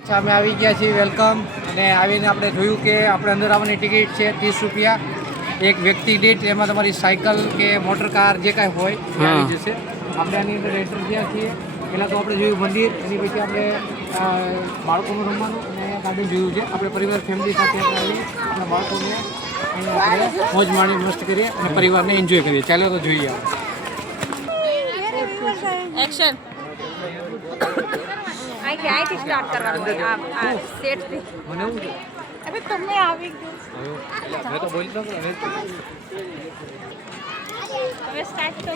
અચ્છા, અમે આવી ગયા છીએ, વેલકમ. અને આવીને આપણે જોયું કે આપણે અંદર આવવાની ટિકિટ છે 30 રૂપિયા એક વ્યક્તિ દીઠ. એમાં તમારી સાયકલ કે મોટર કાર જે કાંઈ હોય એ આવી જશે. આપણે આની અંદર એન્ટર થયા છીએ. પહેલાં તો આપણે જોયું મંદિર, એની પછી આપણે બાળકોનું રમવાનું અને ગાર્ડન જોયું છે. આપણે પરિવાર ફેમિલી સાથે આપણે આવી આપણા બાળકોને અહીંયા આપણે મોજ માણી મસ્ત કરીએ અને પરિવારને એન્જોય કરીએ. ચાલો તો જોઈએ એક્શન આઈથી સ્ટાર્ટ કરવાનું આ સેટ થી મને એવું છે અરે તમને આવી ગયું મેં તો બોલતો હવે સ્ટાર્ટ કરો